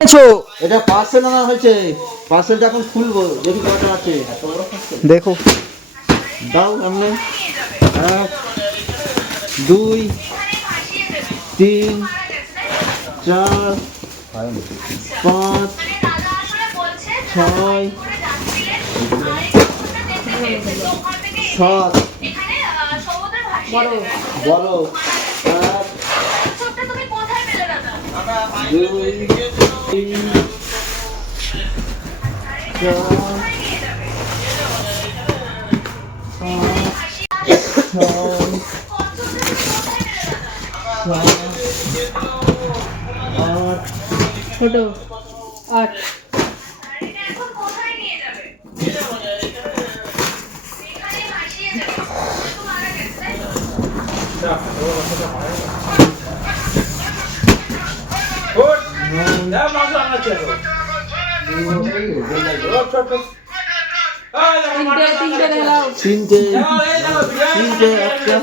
এটা পার্সেল আনা হয়েছে, পার্সেলটা এখন খুলবো, দেখি কটা আছে। দেখো দাও সামনে। 1 2 3 4 5 6 7 বড় 8 2 3 4 5 6 7 8 ছোট 8 তিনটে 3 3 একটা